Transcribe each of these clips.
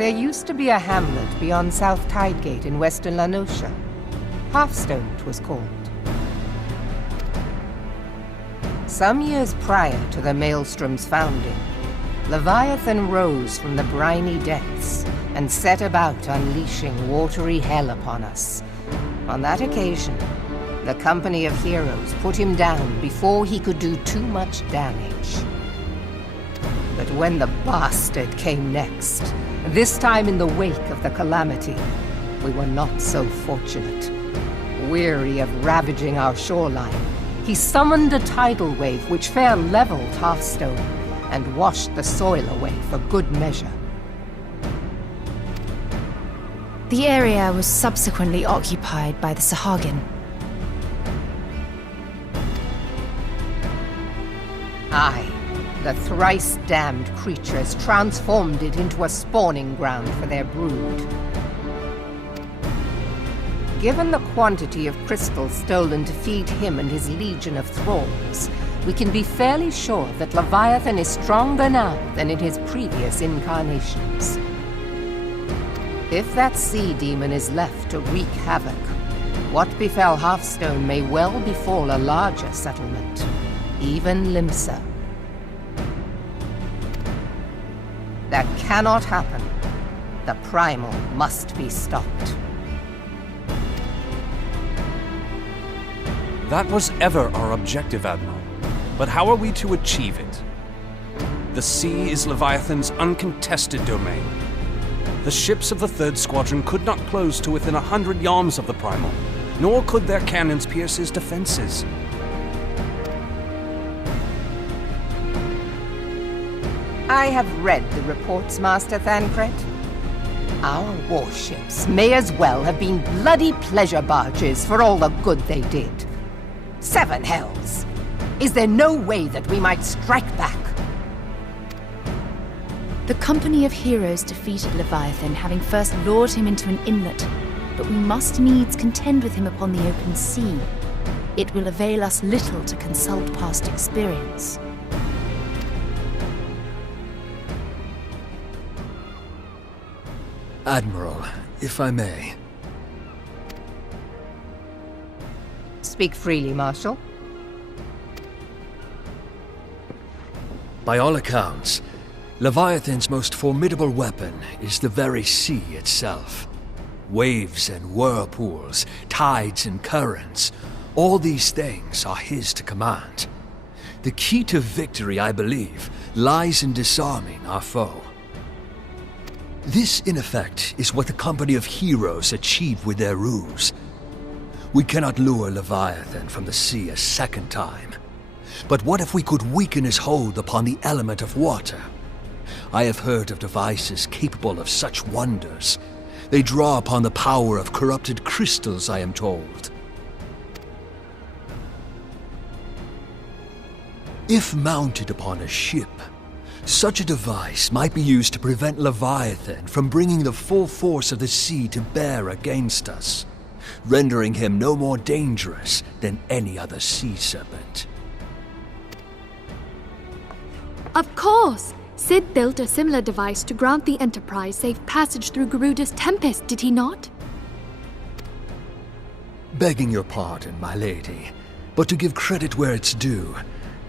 There used to be a hamlet beyond South Tidegate in western La Noscia. Halfstone, it was called. Some years prior to the Maelstrom's founding, Leviathan rose from the briny depths and set about unleashing watery hell upon us. On that occasion, the Company of Heroes put him down before he could do too much damage. But when the bastard came next, this time in the wake of the calamity, we were not so fortunate. Weary of ravaging our shoreline, he summoned a tidal wave which fair leveled Halfstone and washed the soil away for good measure. The area was subsequently occupied by the Sahagin. Aye, the thrice-damned creatures transformed it into a spawning ground for their brood. Given the quantity of crystals stolen to feed him and his legion of thralls, we can be fairly sure that Leviathan is stronger now than in his previous incarnations. If that sea demon is left to wreak havoc, what befell Halfstone may well befall a larger settlement, even Limsa. That cannot happen. The Primal must be stopped. That was ever our objective, Admiral. But how are we to achieve it? The sea is Leviathan's uncontested domain. The ships of the 3rd Squadron could not close to within 100 yards of the Primal, nor could their cannons pierce his defenses. I have read the reports, Master Thancred. Our warships may as well have been bloody pleasure barges for all the good they did. 7 hells! Is there no way that we might strike back? The Company of Heroes defeated Leviathan, having first lured him into an inlet, but we must needs contend with him upon the open sea. It will avail us little to consult past experience. Admiral, if I may. Speak freely, Marshal. By all accounts, Leviathan's most formidable weapon is the very sea itself. Waves and whirlpools, tides and currents, all these things are his to command. The key to victory, I believe, lies in disarming our foe. This, in effect, is what the Company of Heroes achieved with their ruse. We cannot lure Leviathan from the sea a second time. But what if we could weaken his hold upon the element of water? I have heard of devices capable of such wonders. They draw upon the power of corrupted crystals, I am told. If mounted upon a ship, such a device might be used to prevent Leviathan from bringing the full force of the sea to bear against us, rendering him no more dangerous than any other sea serpent. Of course! Sid built a similar device to grant the Enterprise safe passage through Garuda's Tempest, did he not? Begging your pardon, my lady, but to give credit where it's due,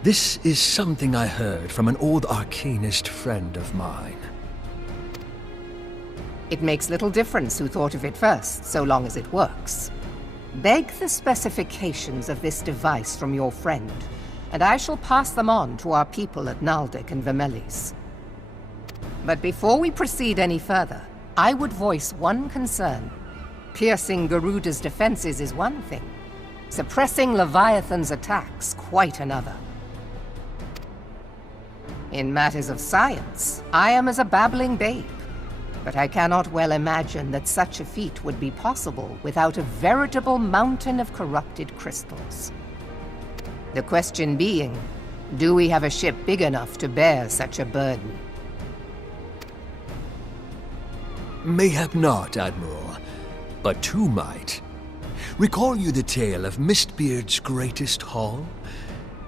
this is something I heard from an old arcanist friend of mine. It makes little difference who thought of it first, so long as it works. Beg the specifications of this device from your friend, and I shall pass them on to our people at Naldic and Vermelis. But before we proceed any further, I would voice one concern. Piercing Garuda's defenses is one thing. Suppressing Leviathan's attacks, quite another. In matters of science, I am as a babbling babe, but I cannot well imagine that such a feat would be possible without a veritable mountain of corrupted crystals. The question being, do we have a ship big enough to bear such a burden? Mayhap not, Admiral, but two might. Recall you the tale of Mistbeard's greatest haul?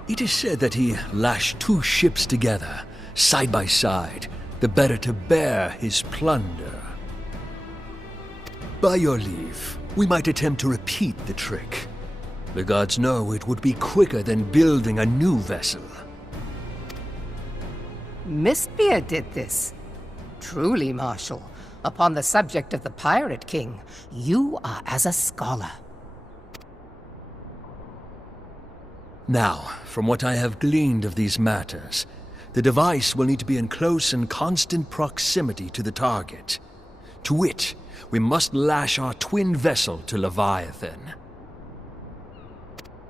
It is said that he lashed 2 ships together, side by side, the better to bear his plunder. By your leave, we might attempt to repeat the trick. The gods know it would be quicker than building a new vessel. Mistbeard did this. Truly, Marshal, upon the subject of the Pirate King, you are as a scholar. Now, from what I have gleaned of these matters, the device will need to be in close and constant proximity to the target. To wit, we must lash our twin vessel to Leviathan.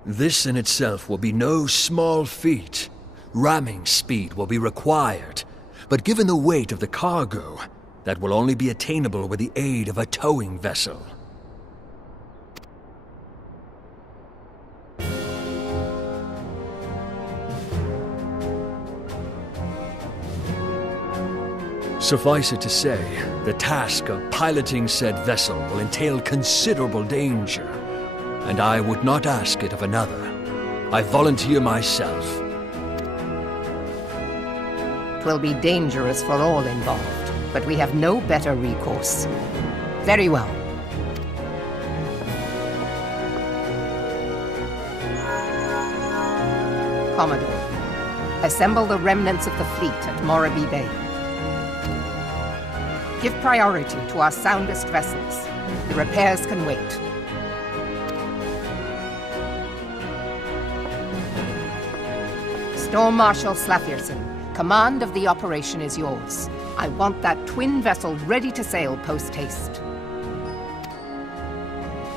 This in itself will be no small feat. Ramming speed will be required, but given the weight of the cargo, that will only be attainable with the aid of a towing vessel. Suffice it to say, the task of piloting said vessel will entail considerable danger, and I would not ask it of another. I volunteer myself. 'Twill be dangerous for all involved, but we have no better recourse. Very well. Commodore, assemble the remnants of the fleet at Morabee Bay. Give priority to our soundest vessels. The repairs can wait. Storm Marshal Slafierson, command of the operation is yours. I want that twin vessel ready to sail post-haste.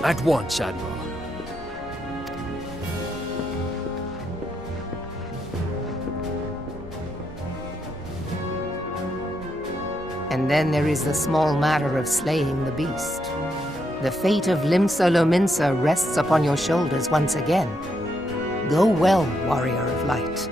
At once, Admiral. And then there is the small matter of slaying the beast. The fate of Limsa Lominsa rests upon your shoulders once again. Go well, warrior of light.